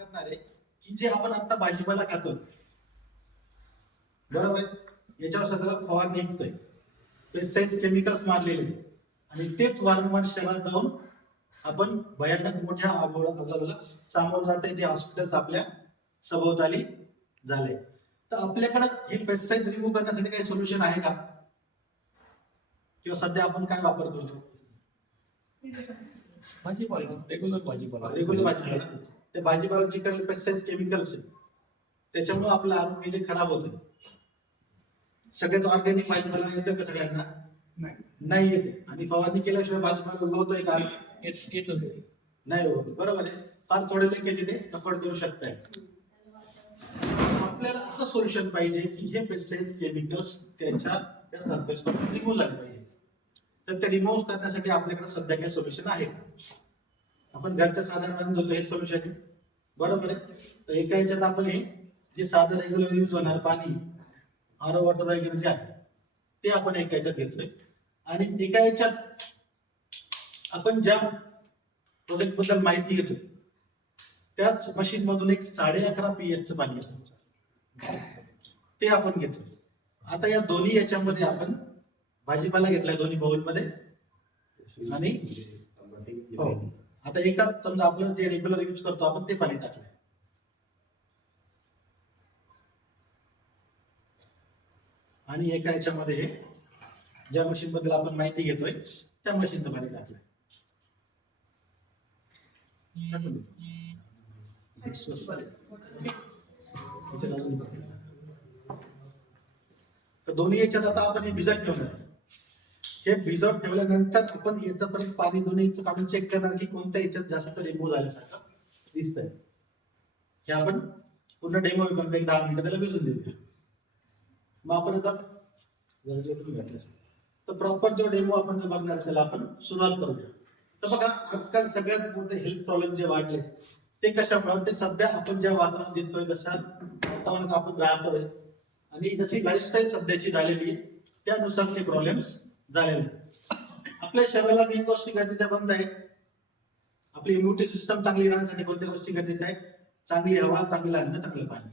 करणार आहे की जे आपण आता भाजीपाला खातो बरोबर, याच्यावर सगळं फवारणी निघतोय, पेस्टिसाइड्स केमिकल्स मारलेले आणि तेच वारंवार शहरात जाऊन आपण भयानक मोठ्या आजाराला सामोरं जाते, जे हॉस्पिटल्स आपल्या सभोवताली झाले. तर आपल्याकडे हे पेस्टिसाइड्स रिमूव्ह करण्यासाठी काही सोल्युशन आहे का, किंवा सध्या आपण काय वापर करतो? भाजीपाला, रेग्युलर भाजीपाला. ते भाजीपाला जे काही पेस्टिसाइड्स केमिकल्स आहे त्याच्यामुळे आपलं आरोग्य जे खराब होतं. सगळ्याच ऑर्गॅनिक भाजीपाला येतं का सगळ्यांना? नाही येते. आणि फवारणी केल्याशिवाय भाजीपाला उगवतोय का? येतो नाही उगवत. बरोबर आहे. फार थोडे लेखी ते अफोर्ड करू शकताय. आपल्याला असं सोल्युशन पाहिजे की हे पेस्टिसाइड्स केमिकल्स त्या सरफेस पासून रिमूव्ह झाले पाहिजे. तर ते रिमूव्ह करण्यासाठी आपल्याकडे सध्या काही सोल्युशन आहे का? आपण घरच्या साधारण होतो हे सोल्युशन आहे, बरोबर आहे. तर एका याच्यात आपण हे जे साधं रेग्युलर यूज होणार पाणी, आरो वॉटर वगैरे जे आहे ते आपण एका याच्यात घेतोय. आणि एका याच्यात आपण ज्या प्रोजेक्ट बद्दल माहिती घेतोय त्याच मशीन मधून एक 11.5 pH चं पाणी ते आपण घेतो. आता या दोन्ही याच्यामध्ये आपण भाजीपाला घेतलाय दोन्ही बाउल मध्ये, आणि हो आता एकाच समजा आपलं जे रेग्युलर यूज करतो आपण ते पाणी टाकलंय. आणि एका याच्यामध्ये हे ज्या मशीन बद्दल आपण माहिती घेतोय त्या मशीनचं पाणी टाकलंय. दोन्ही याच्यात आता आपण हे भिजत ठेवणार आहे. हे भिजत ठेवल्यानंतर आपण याचं पण पाणी दोन्हीचं काढून चेक करणार की कोणत्या याच्यात जास्त रिमूव्ह झाल्यासारखं दिसतंय. हे आपण पूर्ण डेमो करतो, एक 10 मिनिटं त्याला भिजून देऊया. मग आपण आता तर प्रॉपर जो डेमो आपण जो बघणार त्याला आपण सुरुवात करूया. तर बघा, आजकाल सगळ्यात मोठे हेल्थ प्रॉब्लेम जे वाढले ते कशामुळे? ते सध्या आपण ज्या वातावरण देतोय तशा वातावरणात आपण राहतोय आणि जशी लाईफस्टाईल सध्याची झालेली त्यानुसार ते प्रॉब्लेम्स झालेले. आपल्या शरीराला मेन गोष्टी गरजेच्या कोणत्या आहेत? आपली इम्युनिटी सिस्टम चांगली राहण्यासाठी कोणत्या गोष्टी गरजेच्या आहेत? चांगली हवा, चांगलं अन्न, चांगलं पाणी,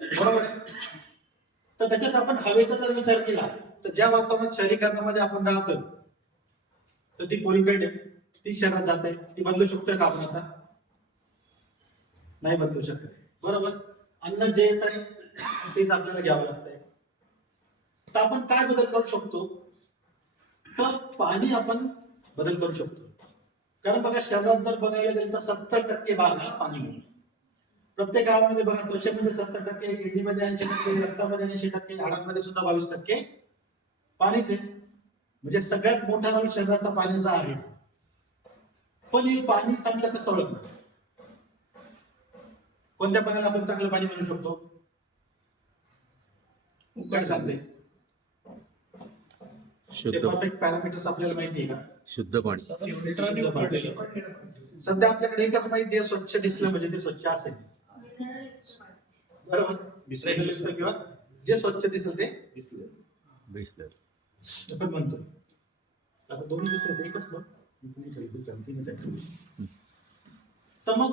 बरोबर. तर त्याच्यात आपण हवेचा जर विचार केला तर ज्या वातावरणात शहरीकरणामध्ये आपण राहतोय तर ती पोल्युटेड आहे, ती शहरात जाते, ती बदलू शकतोय का आपण आता? नाही बदलू शकत, बरोबर. अन्न जे येत आहे तेच आपल्याला घ्यावं लागतंय. तर आपण काय बदल करू शकतो? तर पाणी आपण बदल करू शकतो. कारण बघा, शहरात जर बघायला गेलं तर 70% भाग हा पाणी आहे. प्रत्येक गावामध्ये बघा, त्वचेमध्ये 70%, किडनीमध्ये 80%, रक्तामध्ये 80%, हाडांमध्ये सुद्धा 22% पाणीच आहे. म्हणजे सगळ्यात मोठा रोल शरीराचा पाण्याचा आहे. पण हे पाणी चांगलं कसं ओळखणार? कोणत्या पाण्याला आपण चांगलं पाणी म्हणू शकतो? काय सांगते? शुद्ध. परफेक्ट पॅरामीटर्स आपल्याला माहिती आहे का? शुद्ध पाणी. सध्या आपल्याकडे एकच माहिती आहे, स्वच्छ दिसलं म्हणजे ते स्वच्छ असेल, बरोबर. किंवा जे स्वच्छ दिसलं ते बिसलरी आपण म्हणतो. आता दोन्ही दिसलं एकच ना. तर मग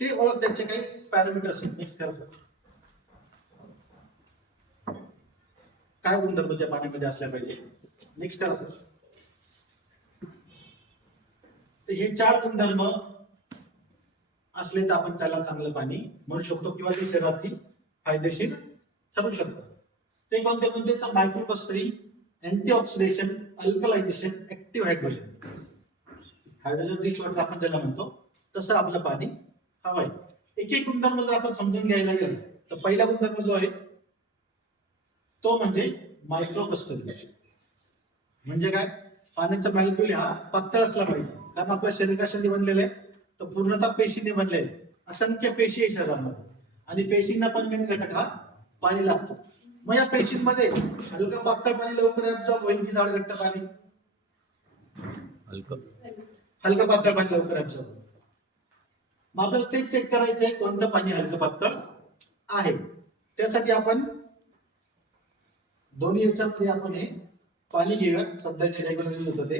ते ओळख त्याचे काही पॅरामीटर्स मिक्स करायचं. काय गुणधर्म त्या पाण्यामध्ये असल्या पाहिजे, मिक्स करायचं. तर हे 4 गुणधर्म असले तर आपण त्याला चांगलं पाणी म्हणू शकतो किंवा ते शरीरासाठी फायदेशीर ठरू शकतं. ते कोणते कोणते? तर मायक्रोकस्टरी, antioxidation, alkalization, active hydrogen, hydrogen rich water आपण ज्याला म्हणतो तसं आपलं पाणी हवं आहे. एक एक गुणधर्म जर आपण समजून घ्यायला गेलं तर पहिला गुणधर्म जो आहे तो म्हणजे मायक्रोकस्टरी. म्हणजे काय? पाण्याचा मॉलिक्यूल हा पातळ असला पाहिजे. कारण आपल्या शरीर कशाने बनलेलं आहे? तर पूर्णतः पेशीने बनलेले आहे. असंख्य पेशी आहे शरीरामध्ये आणि पेशींना पण मेन घटक हा पाणी लागतो. मग या पेशींमध्ये हलकं पातळ पाणी लवकर ऍब्सॉर्ब होईल की जाड घट्ट पाणी? हलकं पातळ पाणी लवकर ऍब्सॉर्ब होईल. मग आपल्याला तेच चेक करायचंय कोणतं पाणी हलकं पातळ आहे. त्यासाठी आपण दोन्ही याच्यामध्ये आपण हे पाणी घेऊया, सध्याचे रेग्युलर यूज होतं ते.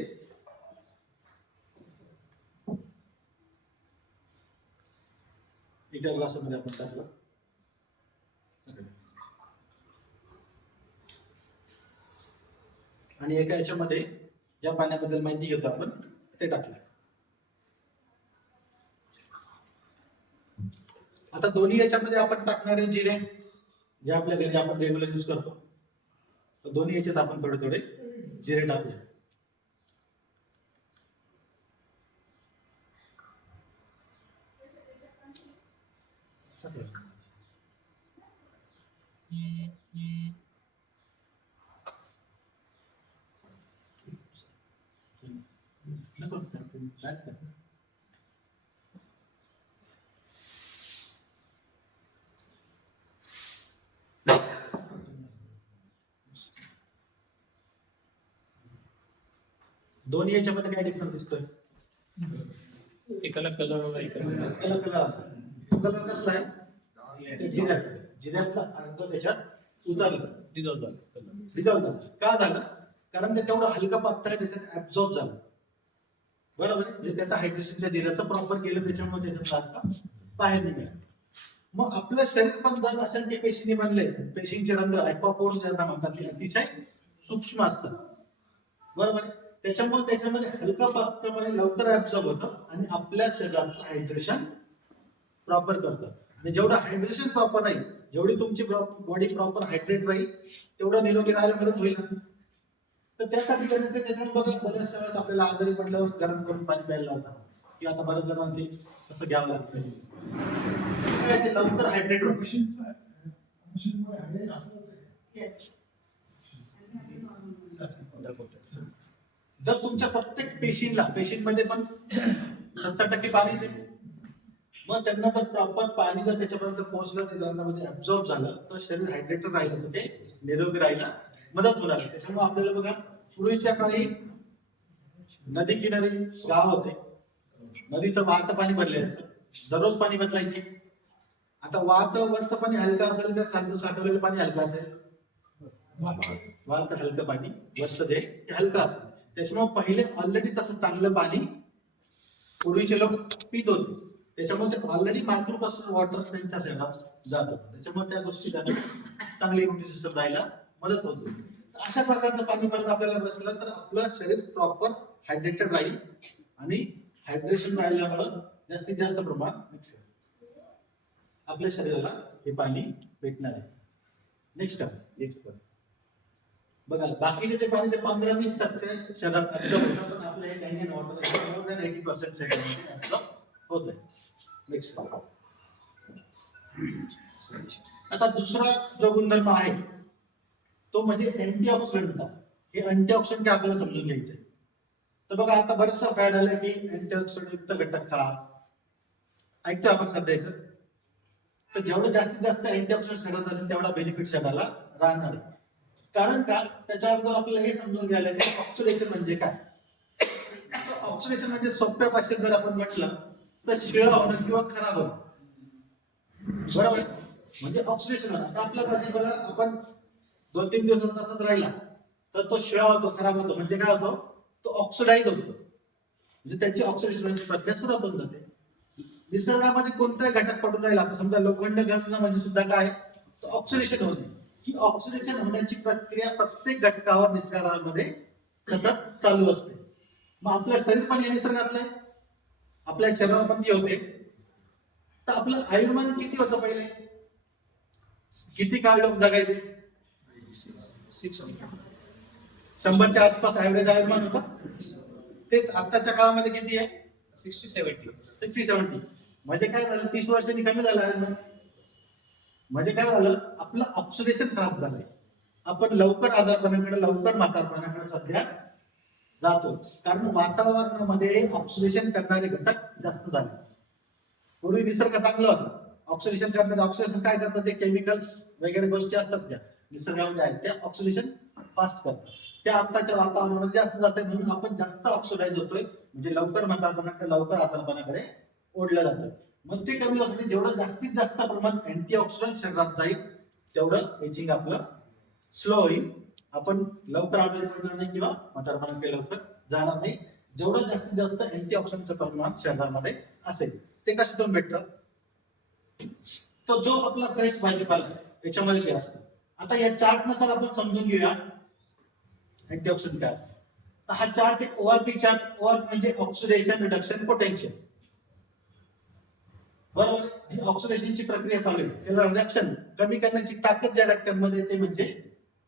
एका ग्लासामध्ये आपण टाकलं. आणि एका याच्यामध्ये ज्या पाण्याबद्दल माहिती घेतो आपण ते टाकलं. आता दोन्ही याच्यामध्ये आपण टाकणारे जिरे जे आपल्या घरी आपण रेग्युलर यूज करतो, तर दोन्ही याच्यात आपण थोडे थोडे जिरे टाकूया. दोन्ही याच्यामध्ये काय डिफरन्स दिसतोय? एकाला कलर एकाला त्याला कलर आला. तो कलर कसला आहे? ते जिऱ्याचा. जिऱ्यातला अर्क त्याच्यात उतरलं, डिझॉल्व झालं कलर. डिझॉल्व झालं. का झालं? कारण ते तेवढं हलकं पातळ आहे, त्याच्यात ऍब्झॉर्ब झालं. बरोबर, म्हणजे त्याचं हायड्रेशनच्या जिऱ्याचं प्रॉपर केलं, त्याच्यामुळे त्याच्यात अर्क बाहेर निघाला. मग आपलं शरीर पण जर असंख्य पेशींनी बनले, पेशींचे रंध्र ॲक्वापोर्स ज्यांना म्हणतात, ते अतिशय सूक्ष्म असतात. बरोबर, त्याच्यामुळे त्याच्यामध्ये हलका पातळपणे लवकर ऍब्सॉर्ब होतं आणि आपल्या शरीराचं हायड्रेशन प्रॉपर करतं. आणि जेवढं हायड्रेशन प्रॉपर राहील, जेवढी तुमची बॉडी प्रॉपर हायड्रेट राहील, तेवढं निरोगी राहायला मदत होईल. तर त्यासाठी करायचं, त्याच्यामुळे बघा बऱ्याच वेळेस आपल्याला आजारी पडल्यावर गरम करून पाणी प्यायला लावतात, की आता बऱ्याच जणांना ते कसं घ्यावं लागतं. काय ते लवकर हायड्रेट होतं. जर तुमच्या प्रत्येक पेशींमध्ये पण 70% पाणीच आहे, मग त्यांना जर प्रॉपर पाणी जर त्याच्यापर्यंत पोहोचलं, ते रक्तामध्ये ऍब्झॉर्ब झालं, तर शरीर हायड्रेटेड राहिलं, तर ते निरोगी राहायला मदत होणार. त्याच्यामुळे आपल्याला बघा, पूर्वीच्या काळी नदी किनारी गाव होते, नदीचं वाहतं पाणी बदलायचं, दररोज पाणी बदलायचे. आता वरचं पाणी हलकं असेल का खालचं साठवलेलं पाणी हलकं असेल? वाहतं हलकं पाणी, वरचं जे ते हलकं असेल. त्याच्यामुळे पहिले ऑलरेडी तसं चांगलं पाणी पूर्वीचे लोक पित होते. त्याच्यामुळे ते ऑलरेडी मायक्रोप्लास्टिक वॉटर त्यांच्या शरीरात जात होतं. त्याच्यामुळे त्या गोष्टी त्यांना चांगली इम्युनिटी सिस्टम राहायला मदत होते. अशा प्रकारचं पाणी परत आपल्याला बसलं तर आपलं शरीर प्रॉपर हायड्रेटेड राहील आणि हायड्रेशन राहिल्यामुळे जास्तीत जास्त प्रमाणात आपल्या शरीराला हे पाणी भेटणार आहे. नेक्स्ट बघा, बाकीचे जे पाणी ते 15-20% शरीरात ऍब्सॉर्ब होतं, पण आपलं हे काही वॉटर मोर दॅन 80% शरीरामध्ये ऍब्सॉर्ब होत आहे. नेक्स्ट. आता दुसरा जो गुणधर्म आहे तो म्हणजे अँटीऑक्सिडंटचा. हे अँटीऑक्सिडंट काय आपल्याला समजून घ्यायचंय. तर बघा, आता बरंचसं फॅड आलं की अँटीऑक्सिडंट युक्त घटक खा, ऐकतो आपण सध्याचं. तर जेवढं जास्तीत जास्त अँटीऑक्सिडंट शरीरात जातील, तेवढा बेनिफिट शरीराला राहणार आहे. कारण का, त्याच्या अगोदर आपल्याला हे समजून घ्यायला की ऑक्सिडेशन म्हणजे काय. ऑक्सिडेशन म्हणजे सोप्या भाषेत जर आपण म्हटलं तर शिळं होणं किंवा खराब होणं. बरोबर, म्हणजे ऑक्सिडेशन. आता आपल्या भाजीपाला आपण 2-3 दिवस तसंच राहिला तर तो शिळा होतो, खराब होतो. म्हणजे काय होतो, तो ऑक्सिडाइज होतो, म्हणजे त्याची ऑक्सिडेशन प्रक्रिया सुरुवात होऊन जाते. निसर्गामध्ये कोणताही घटक पडून राहिला, आता समजा लोखंड गंजणं म्हणजे सुद्धा काय, ऑक्सिडेशन होणे. ही ऑक्सिडेशन होण्याची प्रक्रिया प्रत्येक घटकावर निसर्गामध्ये सतत चालू असते. मग आपलं शरीर पण या निसर्गातलं आहे, आपल्या शरीरामध्ये होते. तर आपलं आयुर्मान किती होतं पहिले, किती काळ लोक जगायचे? 100च्या आसपास ऍव्हरेज आयुर्मान होतं. तेच आताच्या काळामध्ये किती आहे? 60-70. म्हणजे काय झालं, 30 वर्षांनी कमी झालं आयुर्मान. म्हणजे काय झालं, आपलं ऑक्सिडेशन फास्ट झालंय. आपण लवकर आजारपणाकडे, लवकर म्हातारपणाकडे सध्या जातो, कारण वातावरणामध्ये ऑक्सिडेशन करणारे घटक जास्त झाले. पूर्वी निसर्ग चांगला होता, ऑक्सिडेशन करणारे. ऑक्सिडेशन काय करतात, जे केमिकल्स वगैरे गोष्टी असतात ज्या निसर्गामध्ये आहेत, त्या ऑक्सिडेशन फास्ट करतात. त्या आताच्या वातावरणामध्ये जास्त जाते, म्हणून आपण जास्त ऑक्सिडाइज होतोय, म्हणजे लवकर म्हातारपणाकडे, लवकर आजारपणाकडे ओढलं जातं. मग ते कमी होतं. जेवढं जास्तीत जास्त प्रमाणात अँटीऑक्सिडंट शरीरात जाईल, तेवढं एजिंग आपलं स्लो होईल. आपण लवकर आजारी पडणार नाही किंवा म्हातारपणाकडे लवकर जाणार नाही, जेवढं जास्तीत जास्त अँटीऑक्सिडंटचं प्रमाण शरीरामध्ये असेल. ते कशातून भेटतं? तो जो आपला फ्रेश भाजीपाला आहे त्याच्यामध्ये ते असतं. आता या चार्ट नुसार आपण समजून घेऊया अँटीऑक्सिडंट काय असतं. तर हा चार्ट आहे ओआरपी चार्ट. ओआर म्हणजे ऑक्सिडेशन रिडक्शन पोटेन्शियल. बरोबर. जी ऑक्सिडेशनची प्रक्रिया चालू आहे त्याला रिडक्शन कमी करण्याची ताकद ज्या घटकांमध्ये येते म्हणजे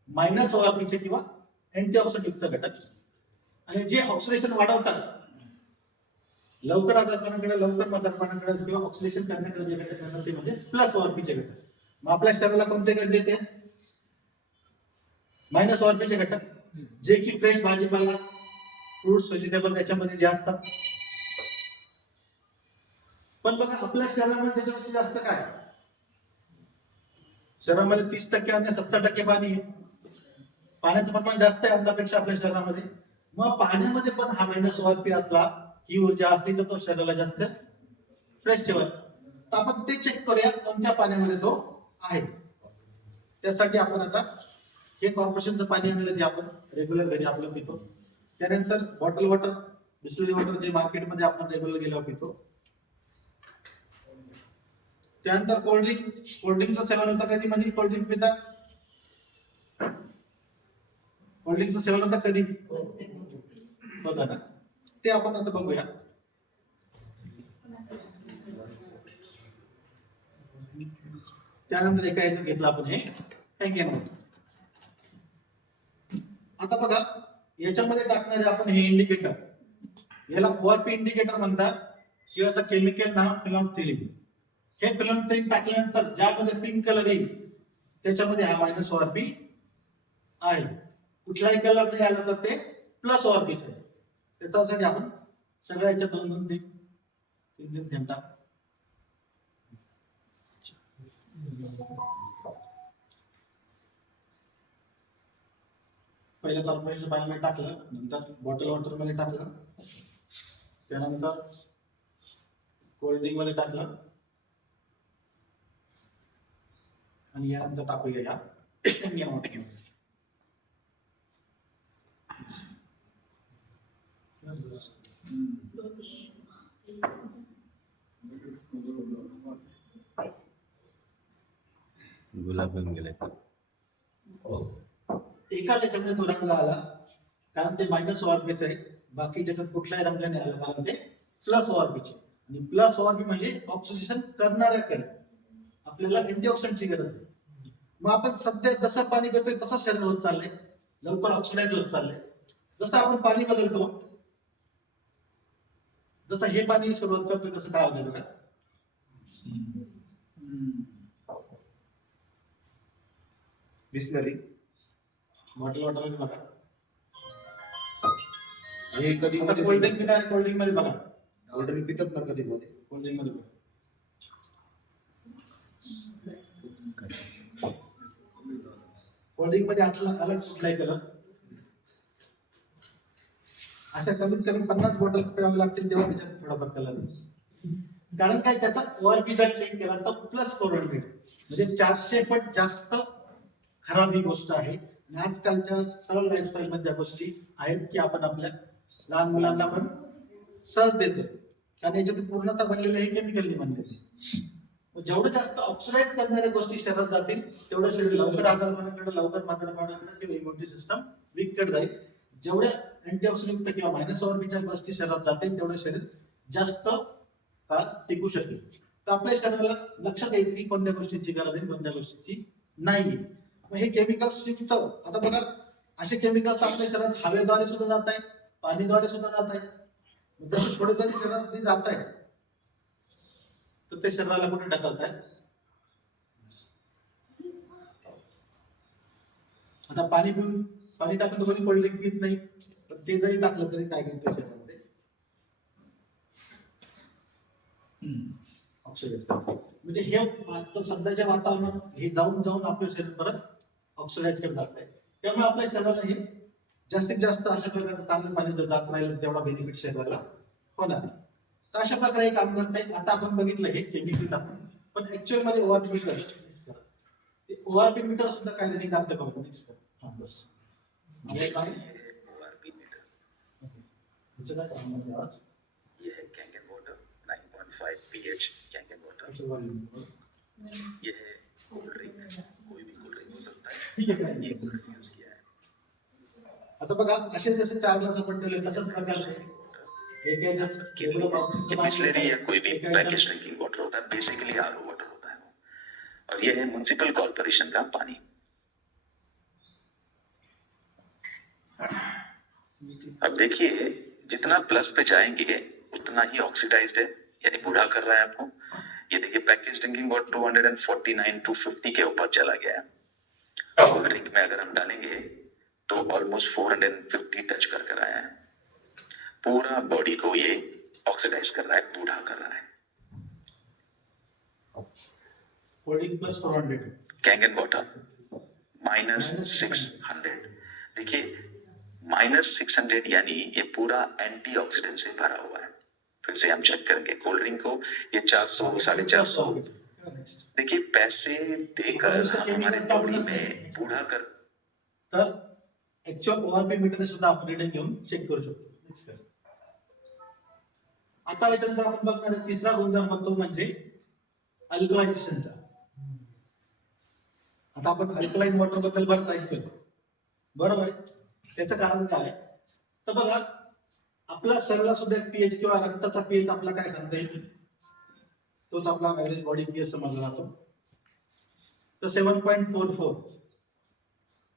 मायनस ओआरपीचे किंवा अँटीऑक्सिडंट युक्त घटक. आणि जे ऑक्सिडेशन वाढवतात लवकर आजारपणाकडे लवकर म्हातारपणाकडे किंवा ऑक्सिडेशन करण्याकडे जे घटक असतात ते म्हणजे प्लस ओआरपीचे घटक. मग आपल्या शरीराला कोणते गरजेचे आहेत? मायनस ओआरपीचे घटक जे की फ्रेश भाजीपाला फ्रुट्स व्हेजिटेबल्स याच्यामध्ये जे असतात. पण बघा आपल्या शरीरामध्ये त्याच्यापेक्षा जास्त काय शरीरामध्ये 30% आणि 70% पाणी आहे. पाण्याचं प्रमाण जास्त आहे अन्नापेक्षा आपल्या शरीरामध्ये. मग पाण्यामध्ये पण हा मायनस ओआरपी असला ही ऊर्जा असली तर तो शरीराला जास्त फ्रेश ठेवत. तर आपण ते चेक करूया कोणत्या पाण्यामध्ये तो आहे. त्यासाठी आपण आता हे कॉर्पोरेशनचं पाणी आणलं जे आपण रेग्युलर घरी आपलं पितो. त्यानंतर बॉटल वॉटर बिस्लरी वॉटर जे मार्केटमध्ये आपण रेग्युलर गेल्यावर पितो. त्यानंतर कोल्ड्रिंक. कोल्ड्रिंकचं सेवन होतं कधी मध्ये कोल्ड्रिंक पिता? कोल्ड्रिंकचं सेवन होतं कधी होतं ना. ते आपण आता बघूया. त्यानंतर एका याच्यात घेतलं आपण हे कॅन वॉटर. आता बघा याच्यामध्ये टाकणारे आपण हे इंडिकेटर याला ओआरपी इंडिकेटर म्हणतात किंवा याचं केमिकल नाव फिनॉल्फथेलिन. हे फिनॉल्फथेलिन टाकल्यानंतर ज्यामध्ये पिंक कलर येईल त्याच्यामध्ये हा मायनस ओआरपी आहे. कुठलाही कलर नाही आला तर ते प्लस ओआरपीच आहे. त्याच्यासाठी आपण सगळ्या याच्यात 2-2 थेंब टाक. पहिलं कॉर्पोरेशनचं पाण्यामध्ये टाकलं, नंतर बॉटल वॉटर मध्ये टाकलं, त्यानंतर कोल्ड्रिंक मध्ये टाकलं आणि यानंतर टाकूया या नियमामध्ये. गुलाब होऊन गेले तर एकाच याच्यामध्ये तो रंग आला कारण ते मायनस ओआरपीच आहे. बाकी ज्याच्यात कुठलाही रंग नाही आला कारण ते प्लस ओआरपीचे. आणि प्लस ओआरपी म्हणजे ऑक्सिडेशन करणाऱ्याकडे आपल्याला अँटीऑक्सिडंटची गरज आहे. मग आपण सध्या जसं पाणी पितोय तसं शरीर होत चाललंय, लवकर ऑक्सिडाइज होत चाललंय. जसं आपण पाणी बदलतो, जसं हे पाणी सुरुवात करतो तसं काय होतं का बिस्लरी बॉटल वॉटर मध्ये बघा. हे कधी आता कोल्ड्रिंक पिणारे कोल्ड्रिंक मध्ये बघा. ऑर्डर पितात ना कधी मध्ये कोल्ड्रिंक मध्ये बघा. कोल्ड्रिंक मध्ये आला कुठलाही कलर. अशा कमीत कमी 50 बॉटल प्यावे लागतील तेव्हा त्याच्यात थोडाफार कलर. कारण काय त्याचा ओआरपी जर चेक केला तर प्लस 400 म्हणजे 400 पट जास्त खराब ही गोष्ट आहे. आणि आजकालच्या सरळ लाईफस्टाईल मध्ये गोष्टी आहेत की आपण आपल्या लहान मुलांना पण सहज देतो कारण याच्यात पूर्णतः बनलेलं हे केमिकलनी बनलेलं. जेवढं जास्त ऑक्सिडाइज करणाऱ्या गोष्टी शरीरात जातील तेवढं शरीर लवकर आजारपणाकडे लवकर म्हातारपणाकडे किंवा इम्युनिटी सिस्टम वीककडे जाईल. जेवढ्या अँटीऑक्सिडंट किंवा मायनस ओआरपीच्या गोष्टी शरीरात जातील तेवढं शरीर जास्त काळ टिकू शकेल. तर आपल्या शरीराला लक्षात यायचं की कोणत्या गोष्टींची गरज आहे कोणत्या गोष्टीची नाही. मग हे केमिकल्स युक्त आता बघा असे केमिकल्स आपल्या शरीरात हवेद्वारे सुद्धा जात आहेत, पाणीद्वारे सुद्धा जात आहेत. तसे थोडे तरी शरीरात जे जात आहे तर ते शरीराला कुठे ढकलताय. आता पाणी पिऊन पाणी टाकून कोणी कोल्ड्रिंक पित नाही पण ते जरी टाकलं तरी काय करतं शरीरामध्ये ऑक्सिडाइज करतं. म्हणजे हे आता सध्याच्या वातावरणात हे जाऊन जाऊन आपलं शरीर परत ऑक्सिडाइज करत जात आहे. त्यामुळे आपल्या शरीराला हे जास्तीत जास्त अशा प्रकारचं चांगलं पाणी जर जात राहिलं तेवढा बेनिफिट शरीराला होणार. तर अशा प्रकारे हे काम करत आहे. आता आपण बघितलं हे केमिकल टाकून पण ऍक्च्युअल मध्ये ओआरपी मीटर ओआरपी मीटर सुद्धा काय रिडिंग दाखवतं बघा. हा बस ये है Kangen water 9.5 pH Kangen water. ये है कोल्ड ड्रिंक, कोई भी कोल्ड ड्रिंक हो सकता है, ठीक आहे ये काय कोल्ड ड्रिंक यूज किया है। आता बघा असे जसे 4 ग्लास आपण ठेवले तसंच प्रकारचे एक याच्यात रेग्युलर ये बाउंड्रीचं बिस्लेरी या कोई भी एक पैकेज याच्यात ड्रिंकिंग वाटर होता है, बेसिकली आरओ वाटर होता है वो। और ये है म्युनिसिपल कॉर्पोरेशन का पानी। अब देखिए जितना प्लस पे जाएंगे उतना ही ऑक्सीडाइज्ड है, यानी बूढ़ा कर रहा है आपको। ये देखिए पैकेज ड्रिंकिंग वाटर 249 250 के ऊपर चला गया है। कोल्ड ड्रिंक में अगर हम डालेंगे तो ऑलमोस्ट 450 टच कर आया है। पूरा बॉडी को ये ऑक्सीडाइज कर रहा है, बूढ़ा कर रहा है। कोल्डिंग प्लस 400 कैंगन वाटर -600। देखिए -600 यानी ये पूरा एंटीऑक्सीडेंट से भरा हुआ है। फिर से हम चेक करेंगे कोल्ड ड्रिंक को, ये 400 450। देखिए पैसे देकर हम हमारी बॉडी में बूढ़ा कर तर ऍक्च्युअल ओआरपी मीटरने सुद्धा आपण रिडिंग घेऊन चेक करू शकतो. Next slide. आता याच्यानंतर आपण बघणार आहे तिसरा गुणधर्म तो म्हणजे अल्कलायझेशनचा. आता आपण अल्कलाइन वॉटर बद्दल बरंच ऐकतोय बरोबर आहे. त्याचं कारण काय तर बघा आपल्या शरीराला सुद्धा पीएच किंवा रक्ताचा पीएच आपला काय सांगता येईल तोच आपला ऍव्हरेज बॉडी पीएच समजला जातो. तर 7.44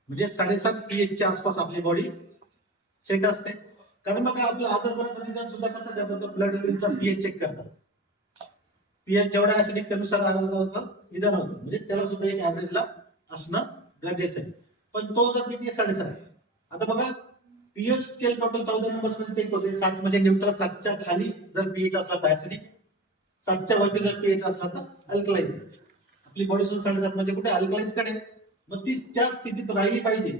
म्हणजे 7.5 पीएच च्या आसपास आपली बॉडी सेट असते. कारण मग आपलं आजारपणाचं निदान सुद्धा कसं करतात ब्लड युरिनचा पीएच चेक करतात. पीएच जेवढा ऍसिडिक त्यानुसार आजाराचं निदान होतं. म्हणजे त्याला सुद्धा एक ऍव्हरेजला असणं गरजेचं आहे. पण तो जर किती 7.5 आता बघा पीएच स्केल टोटल 14 नंबर्स मध्ये चेक होते. 7 म्हणजे न्यूट्रल, 7च्या खाली जर पीएच असला तर ऍसिडिक, 7च्या वरती जर पीएच असला तर अल्कलाईन. आपली बॉडी सुद्धा 7.5 म्हणजे कुठे अल्कलाईन्स कडे. मग ती त्या स्थितीत राहिली पाहिजे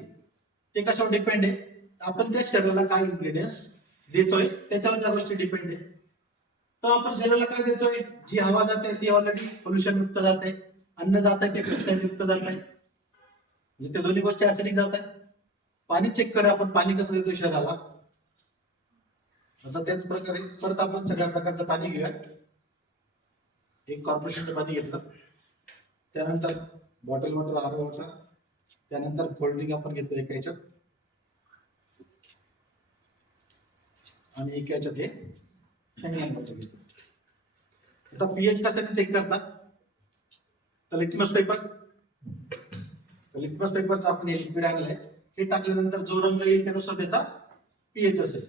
ते कशावर डिपेंड आहे आपण त्या शरीराला काय इन्ग्रेडियंट्स देतोय त्याच्यावर त्या गोष्टी डिपेंड आहे. तर आपण शरीराला काय देतोय जी हवा जाते ती ऑलरेडी पोल्युशन युक्त जाते, अन्न जात आहे ते पेस्टिसाइड युक्त जात आहे म्हणजे त्या दोन्ही गोष्टी ऍसिडिक जात आहेत. पाणी चेक करा आपण पाणी कसं देतोय शरीराला. आता त्याच प्रकारे परत आपण सगळ्या प्रकारचं पाणी घेऊया. एक कॉर्पोरेशनचं पाणी घेतलं, त्यानंतर बॉटल वॉटर, आरो वॉटर, त्यानंतर कोल्ड ड्रिंक आपण घेतो एका याच्यात आणि एक याच्यात हे कॅन्गन वॉटर घेतो. आता पीएच कशाने चेक करतात तर लिटमस पेपर. लिटमस पेपरचं आपण हे लिक्विड आणलंय, हे टाकल्यानंतर जो रंग येईल त्यानुसार त्याचा पीएच असेल.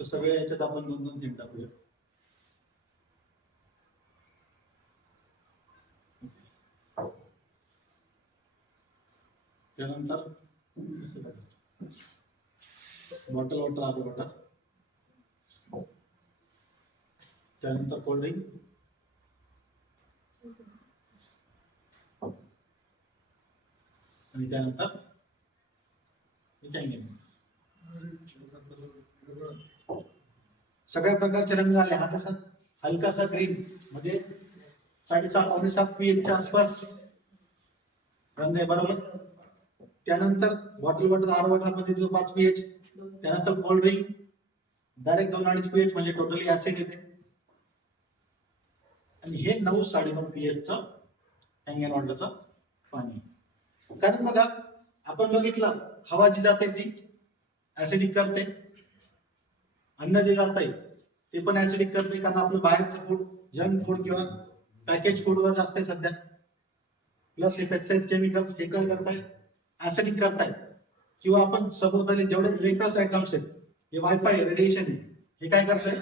तर सगळ्या याच्यात आपण 2-2 थेंब टाकूया. त्यानंतर बॉटल वॉटर, आरो वॉटर, त्यानंतर कोल्ड ड्रिंक, आणि त्यानंतर सगळ्या प्रकारचे रंग आले. हा कसा हलकासा ग्रीन म्हणजे 7.5-7 पीएच च्या आसपास रंग आहे बरोबर. त्यानंतर बॉटल वॉटर, आरो वॉटर मध्ये जो 5 पीएच, त्यानंतर कोल्ड ड्रिंक डायरेक्ट 2-2.5 पीएच म्हणजे टोटली ऍसिड येते. आणि हे 9-9.5 पीएच चं कॅन्गन वॉटरचं पाणी. कारण बघा आपण बघितलं हवा जी जाते ती ऍसिडिक करते, अन्न जे जात आहे ते पण ऍसिडिक करते. कारण आपलं बाहेरचं फूड, जंक फूड किंवा पॅकेज फूड वर जास्त आहे सध्या. प्लस हे पेस्टिसाइड केमिकल्स हे काय करताय ऍसिडिक करताय. किंवा आपण सभोवताली जेवढे इलेक्ट्रॉनिक्स आयटम्स आहेत, हे वायफाय, रेडिएशन हे काय करताय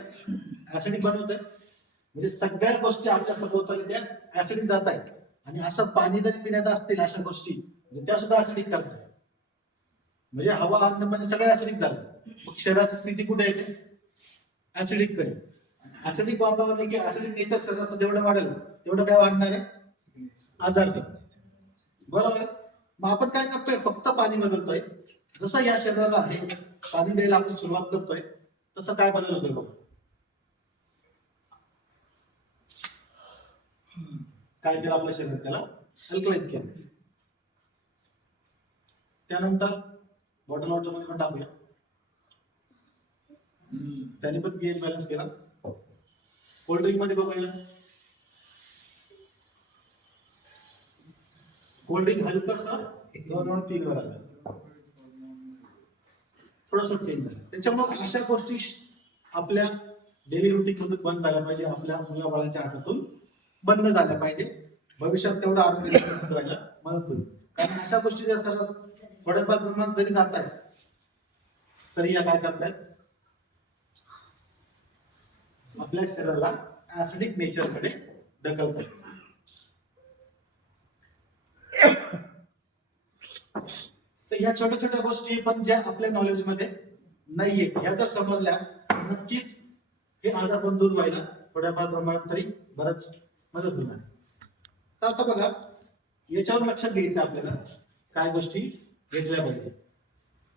ऍसिडिक बनवतंय. म्हणजे सगळ्या गोष्टी आपल्या सभोवताली त्या ऍसिडिक जात आहेत. आणि असं पाणी जरी पिण्यात असतील अशा गोष्टी त्या सुद्धा ऍसिडिक करतात. म्हणजे हवा, अन्न म्हणजे सगळं ऍसिडिक झालं. मग शरीराची स्थिती कुठे यायची ऍसिडिक कडे. ऍसिडिक वातावरण की ऍसिडिक नेचर शरीराचं जेवढं वाढेल तेवढं काय वाढणार आहे आजार बरोबर. मग आपण काय करतोय फक्त पाणी बदलतोय. जसं या शरीराला हे पाणी द्यायला आपण सुरुवात करतोय तसं काय बदल होतोय बघा. काय केलं आपल्या शरीरात त्याला अल्कलाइज केलं. त्यानंतर बॉटल वॉटर मध्ये पण टाकूया. त्याने पण पीएच बॅलन्स केला. कोल्ड्रिंक मध्ये बघूया. कोल्ड्रिंक हलकस 2 और 3 वर आलं, थोडस चेंज झालं. त्याच्यामुळे अशा गोष्टी आपल्या डेली रुटीन मधून बंद झाल्या पाहिजे, आपल्या मुलाबाळांच्या हातातून बंद झाल्या पाहिजे. भविष्यात तेवढं आरोग्य सुधारायला मदत होईल. कारण अशा गोष्टी ज्या सर्वात थोड्याफार प्रमाणात जरी जात आहेत तरी या काय करतायत, आपल्या शरीराला ऍसिडिक नेचर कडे ढकलतात. तर ह्या छोट्या छोट्या गोष्टी पण ज्या आपल्या नॉलेज मध्ये नाहीये, ह्या जर समजल्या नक्कीच हे आजार पण दूर व्हायला थोड्याफार प्रमाणात तरी बरंच मदत होणार. तर आता बघा, याच्यावर लक्षात घ्यायचं आपल्याला काय गोष्टी घेतल्या पाहिजे.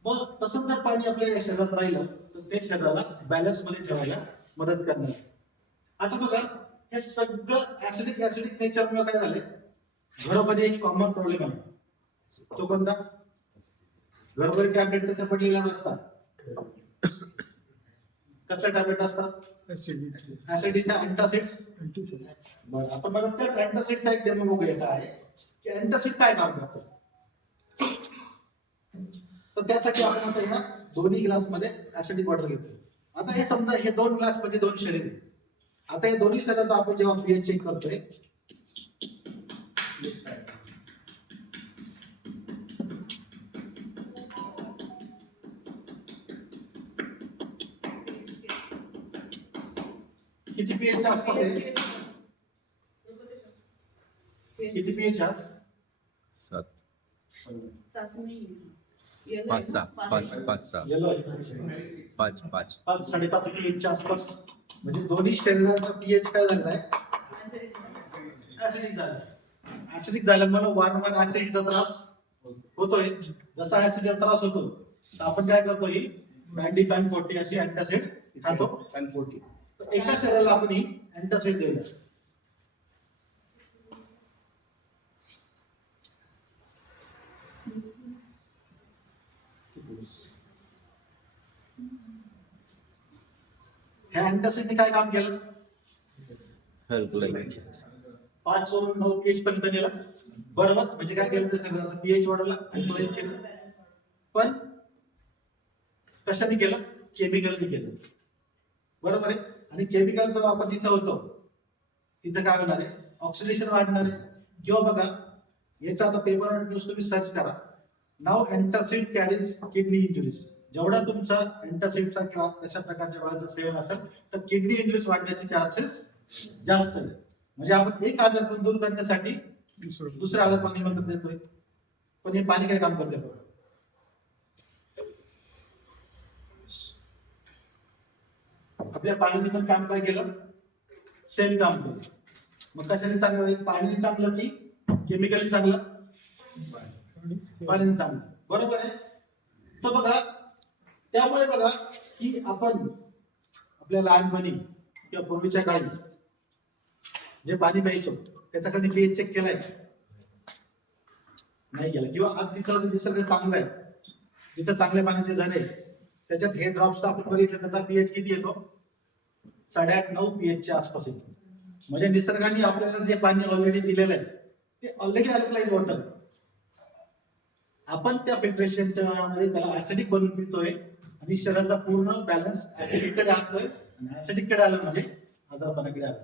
मग तसं जर पाणी आपल्या शरीरात राहिलं तर ते शरीराला बॅलन्स मध्ये ठेवायला मदत करणार. आता बघा, हे सगळं ऍसिडिक नेचरमुळे काय झालंय, घरोघरी एक कॉमन प्रॉब्लेम आहे. तो कोणता? घरोघरी टॅबलेटचा चपटलेला नसतात. कसल्या टॅबलेट असतात? ऍसिडीच्या अँटासिड्स. बरं, आपण बघा त्याच अँटासिडचा एक डेमो बघूया काय आहे की अँटासिड काय काम करतं. तर त्यासाठी आपण आता ह्या दोन्ही ग्लास मध्ये ऍसिडिक वॉटर घेतो. आता हे समजा हे 2 ग्लास म्हणजे 2 शरीर आहेत. आता या दोन्ही शरीराचा आपण जेव्हा पीएच चेक करतोय, किती पीएच आसपास आहे? किती पीएच आहे? 7 सात नहीं 5 6 5 5 6 येलो 5 5 5 5.5 पीएच च्या आसपास. म्हणजे दोन्ही शरीराचा पीएच काय झालाय? ऍसिडिक झालाय. ऍसिडिक झाल्यामुळे वारंवार ऍसिडचा त्रास होतोय. जसा ऍसिडचा त्रास होतो तर आपण काय करतो, ही बँडी पॅन 40 अशी अँटासिड खातो. पॅन 40. तर एका शरीराला आपण ही अँटासिड देऊया. ह्या अँटासिडने काय काम केलं? हेल्प लाईक 5 वरून 9 पीएच पर्यंत नेला. बरोबर, म्हणजे काय केलं, त्या शरीराचं पीएच वाढवला, अल्कलाइज केलं. पण कशाने केलं? केमिकलने केलं. बरोबर आहे. आणि केमिकलचा वापर जिथं होतो तिथं काय होणार आहे? ऑक्सिडेशन वाढणार आहे. किंवा बघा, याचा आता पेपरवर न्यूज तुम्ही सर्च करा, नाव अँटासिड कॅरीज किडनी इंजुरीज. जेवढा तुमचा अँटासिडचा किंवा अशा प्रकारच्या गोळ्यांचं सेवन असेल तर किडनी इंजुरीज वाढण्याचे चान्सेस जास्त आहेत. म्हणजे आपण एक आजार पण दूर करण्यासाठी दुसऱ्या आजार पाणी निमंत्रण देतोय. पण हे पाणी काय काम करते बघा. आपल्या पाण्याने पण काम काय केलं? सेम काम केलं. मग कशाने चांगलं राहील? पाणी चांगलं की केमिकली चांगलं? पाणी चांगलं. बरोबर आहे. तर बघा, त्यामुळे बघा की आपण आपल्या लहानपणी किंवा पूर्वीच्या काळी जे पाणी प्यायचो त्याचा कधी पीएच चेक केलाय? नाही केला. किंवा आज जिथं निसर्ग चांगला आहे, जिथं चांगल्या पाण्याचे झरे त्याच्यात हे ड्रॉप्स आपण बघितले, त्याचा पीएच किती येतो? 8.5-9 पीएच च्या आसपास येतो. म्हणजे निसर्गाने आपल्याला जे पाणी ऑलरेडी दिलेलं आहे ते ऑलरेडी अल्कलाइज वॉटर, आपण त्या फिल्ट्रेशनच्या मध्ये त्याला ऍसिडिक बनवून पितोय आणि शरीराचा पूर्ण बॅलन्स ऍसिडिक कडे आणतोय. आणि ऍसिडिक कडे आलं म्हणजे आजारपणाकडे आलं.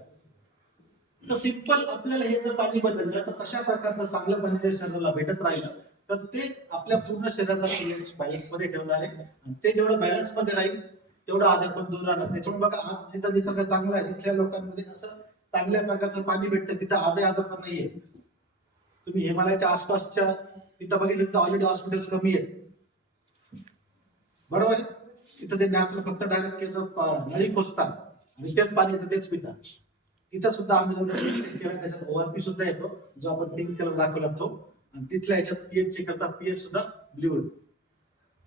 तर सिंपल आपल्याला हे जर पाणी बदललं तर तशा प्रकारचं चांगलं पाणी जर शरीराला भेटत राहिलं तर ते आपल्या पूर्ण शरीराचा पीएच बॅलन्स मध्ये ठेवणार आहे. आणि ते जेवढं बॅलन्स मध्ये राहील तेवढं आजार पण दूर राहणार. त्याच्यामुळे बघा, आज जिथं निसर्ग चांगला आहे तिथल्या लोकांमध्ये असं चांगल्या प्रकारचं पाणी भेटतं, तिथं आजही आजार पण नाहीये. तुम्ही हिमालयाच्या आसपासच्या तिथं बघितलं तर ऑलरेडी हॉस्पिटल्स कमी आहेत. बरोबर आहे. तिथं ते नॅचरल फक्त डायरेक्ट नळी खोचतात आणि तेच पाणी येतं तेच पितात. तिथं सुद्धा आम्ही जर चेक केलं त्याच्यात ओआरपी सुद्धा येतो, जो आपण पिंक कलर दाखवला तो. आणि तिथल्या याच्यात पीएच चेक करता, पीएच सुद्धा ब्ल्यू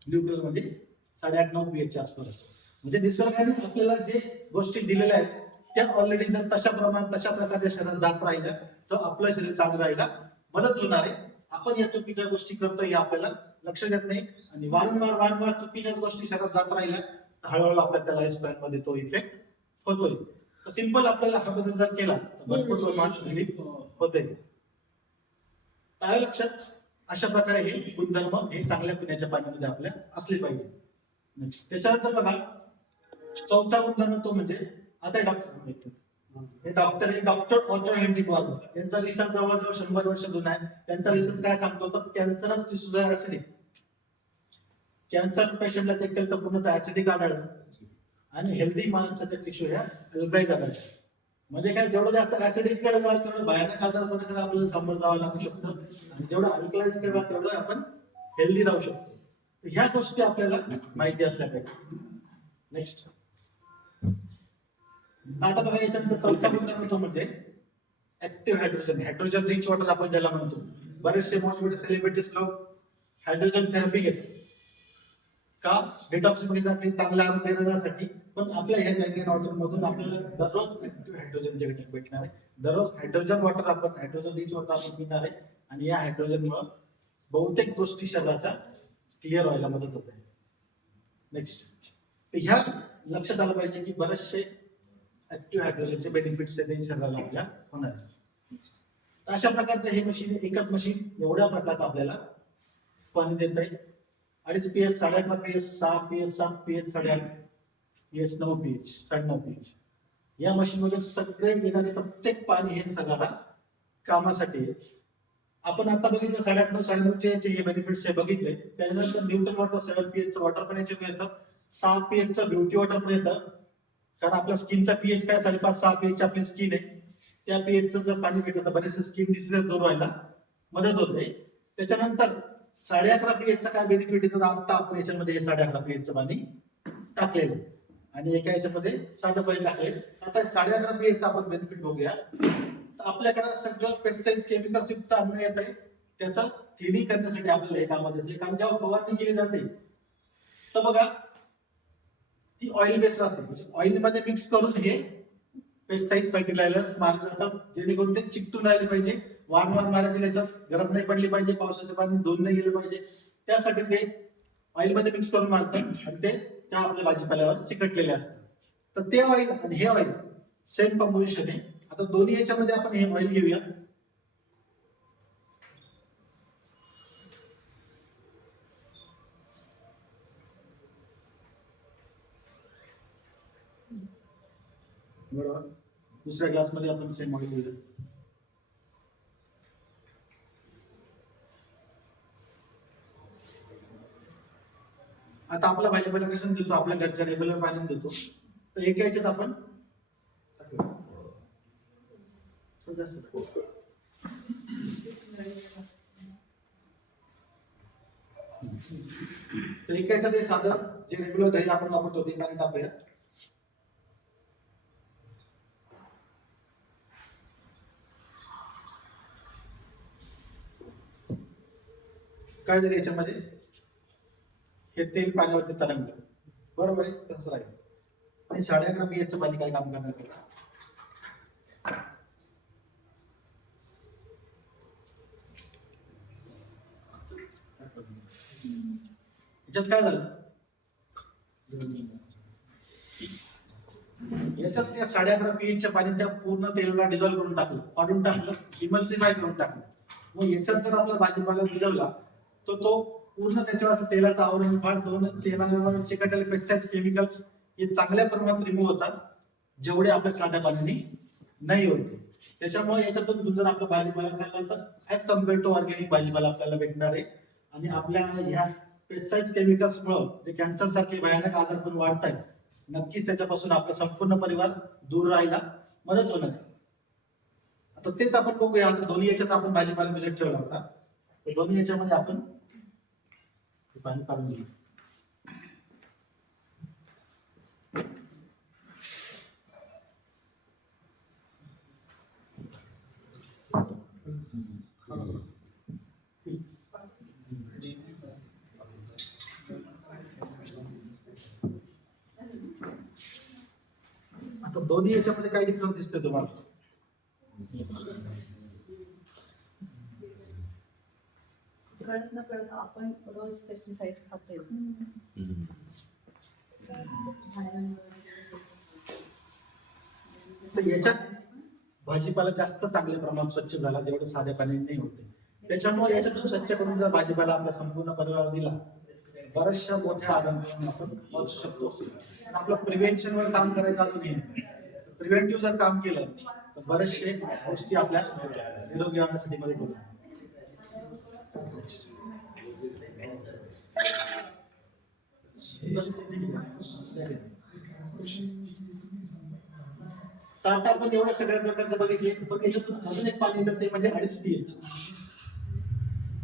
कलर मध्ये 8.5-9 पीएच च्या आसपास असतो. म्हणजे निसर्गाने आपल्याला जे गोष्टी दिलेल्या आहेत त्या ऑलरेडी जर तशा प्रकारच्या शरीरात जात राहिल्या तर आपलं शरीर चांगलं राहायला मदत होणार आहे. आपण या चुकीच्या गोष्टी करतोय हे आपल्याला लक्ष देत नाही. आणि वारंवार चुकीच्या गोष्टी शरीरात जात राहिल्या तर हळूहळू आपल्या त्या लाईफ स्पॅन मध्ये तो इफेक्ट होतोय. तर सिंपल आपल्याला हा बदल जर केला तर भरपूर प्रमाणात रिलीफ होते. तर लक्षात अशा प्रकारे हे गुणधर्म हे चांगल्या पिण्याच्या पाण्यामध्ये आपल्या असले पाहिजे. Next. त्याच्यानंतर बघा चौथा गुणधर्म तो म्हणजे आता डॉक्टर ऑटो हेनरी वॉर्मर यांचा रिसर्च जवळजवळ 100 वर्ष जुना आहे. त्यांचा रिसर्च काय सांगतो तर कॅन्सरस टिश्यू जर ऍसिडिक कॅन्सर पेशंटला ते केलं तर पूर्ण ऍसिडिक आढळलं आणि हेल्दी माणसाच्या टिश्यू ह्या अल्काइज आढळल्या. म्हणजे काय जेवढं जास्त ऍसिडिक कडे जाईल तेवढं भयानक आजारपणाकडे आपल्याला सामोरं जावं लागू शकतं आणि जेवढं अल्कलाइज कडे जाईल तेवढं आपण हेल्दी राहू शकतो. ह्या गोष्टी आपल्याला माहिती असल्या पाहिजे. नेक्स्ट आता बघा याच्यानंतर चौथा गुणधर्म तो म्हणजे ऍक्टिव्ह हायड्रोजन रिच वॉटर आपण ज्याला म्हणतो. बरेचसे मोठे सेलिब्रिटीज लोक हायड्रोजन थेरपी घेतात का डिटॉक्सिफिकेशनसाठी चांगलं आरोग्य राहण्यासाठी. पण आपल्या ह्या जैविक वॉटर मधून आपल्याला दररोज ऍक्टिव्ह हायड्रोजनचे घटक भेटणार आहे. दररोज हायड्रोजन वॉटर आपण हायड्रोजन रिच वॉटर आपण पिणार आहे आणि या हायड्रोजनमुळे बहुतेक गोष्टी शरीराच्या क्लिअर व्हायला मदत होते. नेक्स्ट ह्या लक्षात आलं पाहिजे की बरेचसे ऍक्टिव्ह हायड्रोजनचे बेनिफिट्स शरीराला आपल्या होणार आहेत. अशा प्रकारचं हे मशीन एकच मशीन एवढ्या प्रकारचं आपल्याला पाणी देत आहे. 2.5 pH 8.5 pH 6 pH 7 pH 8.5 pH 9 pH 9.5 pH या मशीन मध्ये सगळे येणारे प्रत्येक पाणी हे सगळ्याला कामासाठी आहे. आपण आता बघितलं 8.5 9.5 चे हे बेनिफिट्स हे बघितले. त्यानंतर न्यूट्रल वॉटर 7 pH वॉटर पण याच्यात येतं. 6 pH चं ब्युटी वॉटर पण येतं कारण आपल्या स्किनचा पीएच काय 5.5 6 pH आपली स्किन आहे. त्या पीएच जर पाणी भेटलं तर बरेचसे स्किन डिसीज दूर व्हायला मदत होते. त्याच्यानंतर 11.5 pH चा काय बेनिफिट येतो आता आपण याच्यामध्ये 11.5 pH चं पाणी टाकलेलं आहे आणि एका याच्यामध्ये साधं पाणी टाकले. आता 11.5 pH चा आपण बेनिफिट बघूया. तर आपल्याकडे सगळं पेस्टिसाइड्स केमिकल्स युक्त अन्न येत आहे. त्याचं क्लिनिंग करण्यासाठी आपल्याला हे कामात येते. कारण जेव्हा फवारणी केली जाते तर बघा ती ऑइल बेस राहते म्हणजे ऑइल मध्ये मिक्स करून हे पेस्टिसाइड फर्टिलायझर्स मारले जातात जेणेकरून ते चिकटून राहिले पाहिजे. वारंवार मारायची त्याच्यात गरज नाही पडली पाहिजे. पावसाच्या पाणी धुवून नाही गेलं पाहिजे. त्यासाठी ते ऑइल मध्ये मिक्स करून मारतात आणि ते त्या आपल्या भाजीपाल्यावर चिकटलेले असतात. तर ते ऑइल आणि हे ऑइल सेम कंपोजिशन आहे. आता दोन्ही याच्यामध्ये आपण हे ऑइल घेऊया. बरोबर दुसऱ्या ग्लास मध्ये आपण सेम ऑइल घेऊया. आता आपला भाजीपाला कसं देतो आपल्या घरच्या रेग्युलर पाणी देतो. तर एका याच्यात आपण तर एका याच्यात हे साधं जे रेग्युलर दही आपण वापरतो ते पाणी टाकूया. काय झालं याच्यामध्ये हे तेल पाण्यावरती तरंगलं बरोबर आहे तसं राहील. आणि 11.5 pH चं पाणी काय काम करणार याच्यात काय झालं याच्यात त्या 11.5 pH च्या पाणी त्या पूर्ण तेलाला डिझॉल्व करून टाकलं पाडून टाकलं इमल्सिफाय करून टाकलं. मग याच्यात जर आपला भाजीपाला भिजवला तर तो पूर्ण त्याच्यावरचं तेलाचं आवरण फाडतो. तेलावर चिकटलेले पेस्टिसाइड्स केमिकल्स हे चांगल्या प्रमाणात रिमूव्ह होतात जेवढे आपल्या साध्या पाण्याने नाही होते. त्याच्यामुळे याच्यातून जर आपला भाजीपाला खाल्ला तर ऍज कम्पेअर टू ऑर्गॅनिक भाजीपाला आपल्याला भेटणार आहे. आणि आपल्या ह्या पेस्टिसाइड्स केमिकल्स मुळे जे कॅन्सर सारखे भयानक आजार पण वाढत आहेत नक्कीच त्याच्यापासून आपला संपूर्ण परिवार दूर राहायला मदत होणार आहे. आता तेच आपण बघूया. आता दोन्ही याच्यात आपण भाजीपाला भिजत ठेवला होता तर दोन्ही याच्यामध्ये आपण पाणी काढून घेऊ. आता दोन्ही याच्यामध्ये काय डिफरन्स दिसतोय तुम्हाला कळत न कळत आपण रोज पेस्टिसाइड्स खातोय. तर याच्यात भाजीपाला जास्त चांगल्या प्रमाणात स्वच्छ झाला, जेवढं साध्या पाण्याने नाही होते. त्याच्यामुळे याच्यातून स्वच्छ करून जर भाजीपाला आपल्या संपूर्ण परिवाराला दिला, बऱ्याचशा मोठ्या आजारांपासून आपण वाचू शकतो. आपलं प्रिव्हेन्शन वर काम करायचं असून प्रिव्हेंटिव्ह जर काम केलं तर बरेचसे गोष्टी आपल्या निरोगी राहण्यासाठी मदत होतात. तर आता आपण एवढ्या सगळ्या प्रकारचे बघितले, पण याच्यातून अजून एक पाणी येतं ते म्हणजे 2.5 pH.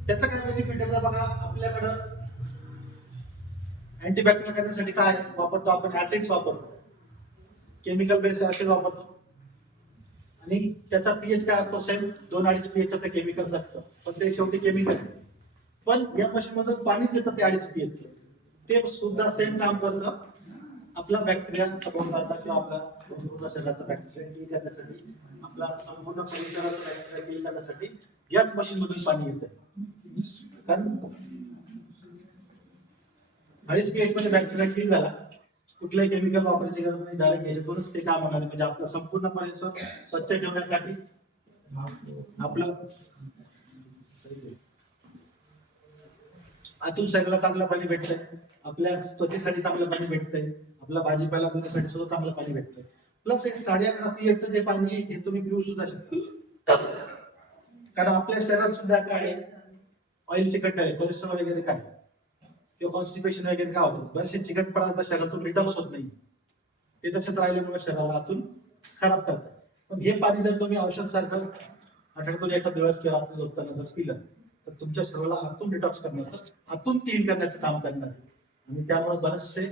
त्याचा काय बेनिफिट आहे बघा. आपल्याकडं अँटीबॅक्टेरियल करण्यासाठी काय वापरतो आपण? ऍसिड्स वापरतो, केमिकल बेस ऍसिड वापरतो, आणि त्याचा पीएच काय असतो? सेम 2-2.5 pH चं ते केमिकल असतं, पण ते शेवटी केमिकल. पण या मशीनमधून पाणीच येतं ते 2.5 pH चं, ते सुद्धा सेम काम करतं आपला बॅक्टेरिया खपवण्याचा किंवा आपला संपूर्ण शरीराचा बॅक्टेरिया किल करण्यासाठी, आपला संपूर्ण परिसराचा बॅक्टेरिया किल करण्यासाठी याच मशीन मधून पाणी येतं. कारण 2.5 pH मध्ये बॅक्टेरिया किल झाला, कुठल्याही केमिकल वापरायची गरज नाही, डायरेक्ट याच्यातूनच ते काम होणार आहे. म्हणजे आपला संपूर्ण परिसर स्वच्छ ठेवण्यासाठी आपलं आतून शरीराला चांगलं पाणी भेटतंय, आपल्या त्वचेसाठी चांगलं पाणी भेटतंय, आपला भाजीपाला धुण्यासाठी सुद्धा चांगलं पाणी भेटतंय. प्लस हे 11.5 pH चं जे पाणी आहे हे तुम्ही पिऊ सुद्धा शकता. कारण आपल्या शरीरात सुद्धा काय आहे, ऑइल चिकट आहे, कोलेस्ट्रॉल वगैरे काय किंवा कॉन्स्टिपेशन वगैरे काय होतं, बरेचसे चिकट पदार्थ शरीरातून डिटॉक्स होत नाही, ते तसेच राहिल्यामुळे शरीराला आतून खराब करतात. पण हे पाणी जर तुम्ही औषध सारखं आठवड्यातून एखाद्या वेळेस किंवा रात्री झोपताना जर पिलं तर तुमच्या शरीराला आतून डिटॉक्स करण्याचं, आतून क्लीन करण्याचं काम करणार आहे. आणि त्यामुळे बरेचसे